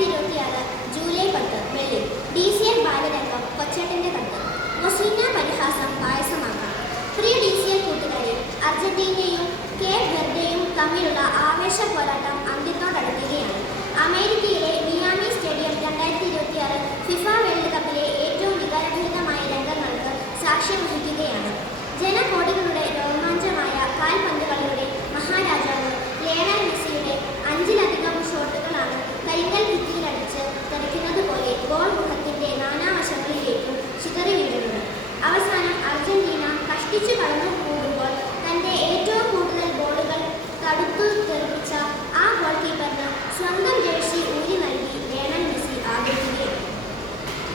2026 July 10 വെള്ളി. DCL ബാലരംഗം കൊച്ചേട്ടന്റെ കത്ത്. മൊസീന പരിഹാസം പായസമാക്കാം. പ്രിയ DCL കൂട്ടുകാരെ, അർജന്റീനയും കേപ്പ് വെർഡെയും തമ്മിലുള്ള ആവേശ പോരാട്ടം അന്ത്യത്തോടടുക്കുകയാണ്. അമേരിക്കയിലെ മിയാമി സ്റ്റേഡിയം 2026 ഫിഫ വേൾഡ് കപ്പിലെ ഏറ്റവും വികാരഭരിതമായ രംഗങ്ങൾക്ക് സാക്ഷ്യം വഹിക്കുകയാണ്. ജനകോടികളുടെ രോമാഞ്ചമായ കാൽപന്ത് കളിയുടെ മഹാരാജാവ് ലയണൽ മെസ്സിയുടെ 5ലധികം ഷോട്ടുകളാണ് കരിങ്കൽ ഭിത്തിയിലടിച്ച് തെറിക്കുന്നത് പോലെ ഗോൾ മുഖത്തിന്റെ നാനാവശങ്ങളിലേക്കും ചിതറി വീഴുന്നത്. അവസാനം അർജന്റീന കഷ്ടിച്ചു കടന്നു കൂടുമ്പോൾ തന്റെ ഏറ്റവും കൂടുതൽ ഗോളുകൾ തടുത്തു തെറിപ്പിച്ച ആ ഗോൾ കീപ്പറിന് സ്വന്തം ജേഴ്സി ഊരി നൽകി ലയണൽ മെസ്സി ആദരിക്കുകയാണ്.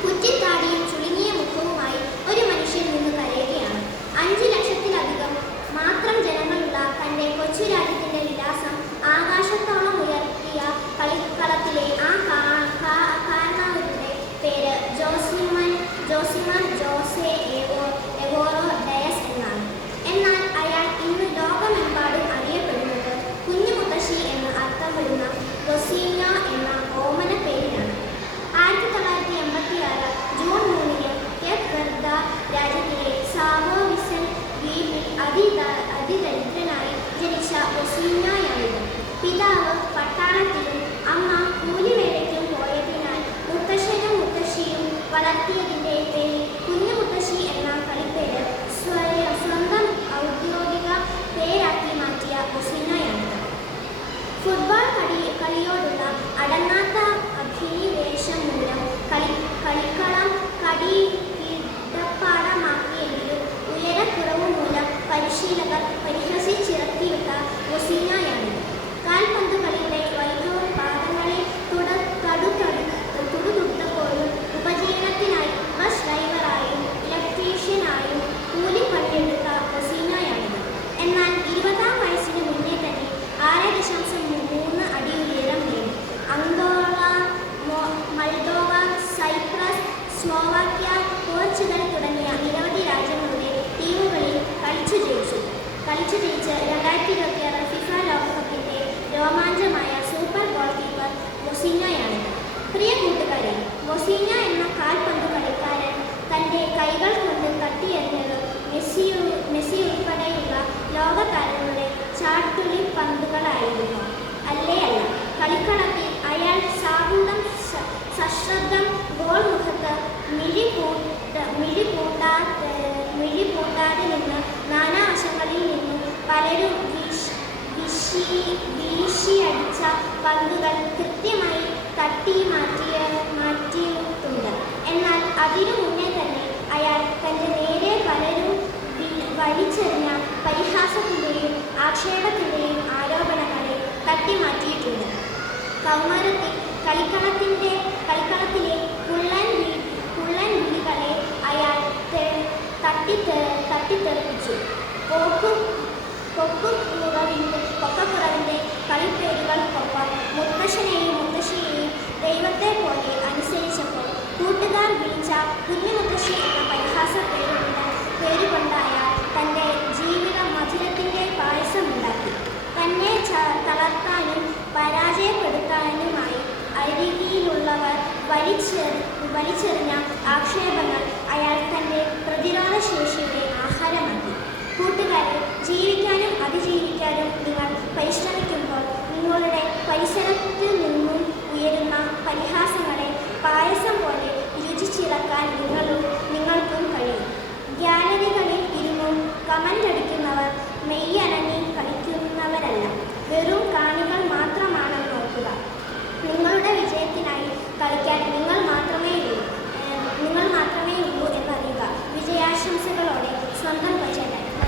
കുറ്റിത്താടിയും ചുളുങ്ങിയ മുഖവുമായി ഒരു മനുഷ്യൻ നിന്ന് കരയുകയാണ്. 5 ലക്ഷത്തിലധികം മാത്രം ജനങ്ങളുള്ള തന്റെ കൊച്ചു രാജ്യത്തിന്റെ വിലാസം ആകാശത്തോളം ഉയർത്തിയ കളിക്കളത്തിലെ ആ കാരണവരുടെ പേര് ജോസിമർ ജോസെ എവോറോ ഡയസ് എന്നാണ്. എന്നാൽ അയാൾ ഇന്ന് ലോകമെമ്പാടും അറിയപ്പെടുന്നത് കുഞ്ഞു മുത്തശ്ശി എന്ന് അർത്ഥം വരുന്ന റൊസീന എന്ന ഓമന പേരിലാണ്. 1986 ജൂൺ 3 കേപ്പ് വെർദ രാജ്യത്തിലെ സാവോ വിസൽ ദ്വീപിൽ അതിദരിദ്രനായി ജനിച്ച റൊസീനയാണിത്. പിതാവ് പട്ടാളത്തിലും അമ്മ കൂലിവേലയ്ക്കും പോയതിനാൽ മുത്തശ്ശനും മുത്തശ്ശിയും വളർത്തിയതിൻ്റെ പേരിൽ കുഞ്ഞു മുത്തശ്ശി എന്ന കളിപ്പേര് സ്വന്തം ഔദ്യോഗിക പേരാക്കി മാറ്റിയ റൊസീനയാണിത്. ഫുട്ബോൾ കളിയോടുള്ള അടങ്ങാത്ത അഭിനിവേശം മൂലം കളിക്കളം കിടപ്പാടമാക്കിയെങ്കിലും ഉയരക്കുറവ് മൂലം പരിശീലകർ പരിഹസിച്ചിറക്കിവിട്ട റൊസീനയാണിത്. കാൽപന്ത് കളിയുടെ വൈഭവം പാദങ്ങളെ തുടുതുടുത്തപ്പോഴും ഉപജീവനത്തിനായി ബസ് ഡ്രൈവറായും ഇലക്ട്രീഷ്യനായും കൂലിപ്പണിയെടുത്ത റൊസീനയാണിത്. എന്നാൽ 20-ാം വയസ്സിന് മുന്നേ തന്നെ 6.3 അടി ഉയരം നേടി. Angola, Moldova, Cyprus, Slovakia, Portugal തുടങ്ങിയ നിരവധി രാജ്യങ്ങളുടെ ടീമുകളിൽ കളിച്ചു ജയിച്ച് 2026 ഫിഫ ലോകകപ്പിന്റെ രോമാഞ്ചമായ സൂപ്പർ ഗോൾ കീപ്പർ മൊസീനയാണിത്. പ്രിയ കൂട്ടുകാരെ, മൊസീന എന്ന കാൽപന്ത് കളിക്കാരൻ തന്റെ കൈകൾ കൊണ്ട് തട്ടിയെറിഞ്ഞത് മെസ്സി ഉൾപ്പെടെയുള്ള ലോക താരങ്ങളുടെ ചാട്ടുളി പന്തുകളായിരുന്നു. അല്ല. കളിക്കളത്തിൽ അയാൾ സാഹൂതം സശ്രദ്ധം ഗോൾ മുഖത്ത് മിഴിപൂട്ടാതെ നിന്ന് നാനാവശങ്ങളിൽ നിന്നും പലരും വീശിയടിച്ച പന്തുകൾ കൃത്യമായി തട്ടി മാറ്റിയിട്ടുണ്ട്. എന്നാൽ അതിനു മുന്നേ തന്നെ അയാൾ തന്റെ നേരെ പലരും വലിച്ചെറിഞ്ഞ പരിഹാസത്തിൻ്റെയും ആക്ഷേപത്തിൻ്റെയും ആരോപണങ്ങളെ തട്ടിമാറ്റിയിട്ടുണ്ട്. കൗമാരത്തിൽ കളിക്കളത്തിലെ കുള്ളൻ വിളികളെ അയാൾ തട്ടിത്തെറിപ്പിച്ചു. പൊക്കക്കുറവിൻ്റെ കളിപ്പേരുകൾക്കൊപ്പം മുത്തശ്ശനെയും മുത്തശ്ശിയെയും ദൈവത്തെ പോലെ അനുസരിച്ചപ്പോൾ കൂട്ടുകാർ വിളിച്ച കുഞ്ഞു മുത്തശ്ശി എന്ന പരിഹാസ പേരുകൊണ്ട് അയാൾ തൻ്റെ ജീവിത മധുരത്തിൻ്റെ പായസമുണ്ടാക്കി. തന്നെ തളർത്താനും പരാജയപ്പെടുത്താനുമായി അരികിലുള്ളവർ വലിച്ചെറിഞ്ഞ ആക്ഷേപങ്ങൾ അയാൾ തൻ്റെ പ്രതിരോധ ശേഷിയുടെ ആഹാരമാക്കി. കൂട്ടുകാരെ, ജീവിക്കാനും അതിജീവിക്കാനും നിങ്ങൾ പരിശ്രമിക്കുമ്പോൾ